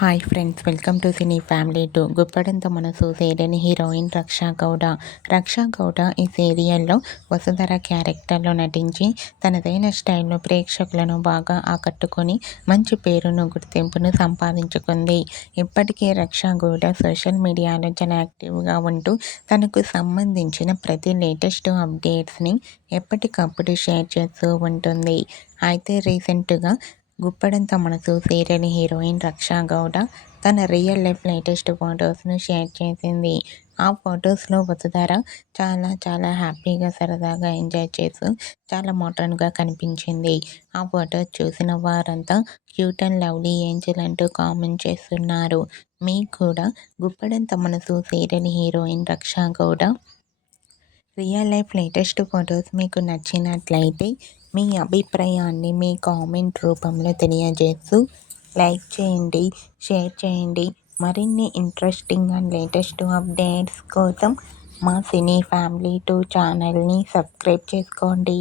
Hi friends, welcome to cine family two. Guppedantha Manasu serial heroine Raksha Gowda. Raksha Gowda ఈ సీరియల్లో వసుధర క్యారెక్టర్లో నటించి తనదైన స్టైల్లో ప్రేక్షకులను బాగా ఆకట్టుకొని మంచి పేరును గుర్తింపును సంపాదించుకుంది. ఇప్పటికీ రక్షా గౌడ సోషల్ మీడియాలో చాలా యాక్టివ్గా ఉంటూ తనకు సంబంధించిన ప్రతి లేటెస్ట్ అప్డేట్స్ని ఎప్పటికప్పుడు షేర్ చేస్తూ ఉంటుంది. అయితే రీసెంట్గా గుప్పడంత మనసు సీరియల్ హీరోయిన్ రక్షా గౌడ తన రియల్ లైఫ్ లేటెస్ట్ ఫొటోస్ను షేర్ చేసింది. ఆ ఫొటోస్లో వసుధర చాలా చాలా హ్యాపీగా సరదాగా ఎంజాయ్ చేస్తూ చాలా మోడర్న్గా కనిపించింది. ఆ ఫొటోస్ చూసిన వారంతా క్యూట్ అండ్ లవ్లీ ఏంజల్ అంటూ కామెంట్ చేస్తున్నారు. మీకు కూడా Guppedantha Manasu serial heroine Raksha Gowda real life latest photos మీకు నచ్చినట్లయితే మీ అభిప్రాయాన్ని మీ కామెంట్ రూపంలో తెలియజేస్తూ లైక్ చేయండి, షేర్ చేయండి. మరిన్ని ఇంట్రెస్టింగ్ అండ్ లేటెస్ట్ అప్డేట్స్ కోసం మా సినీ ఫ్యామిలీ టూ ఛానల్ని సబ్స్క్రైబ్ చేసుకోండి.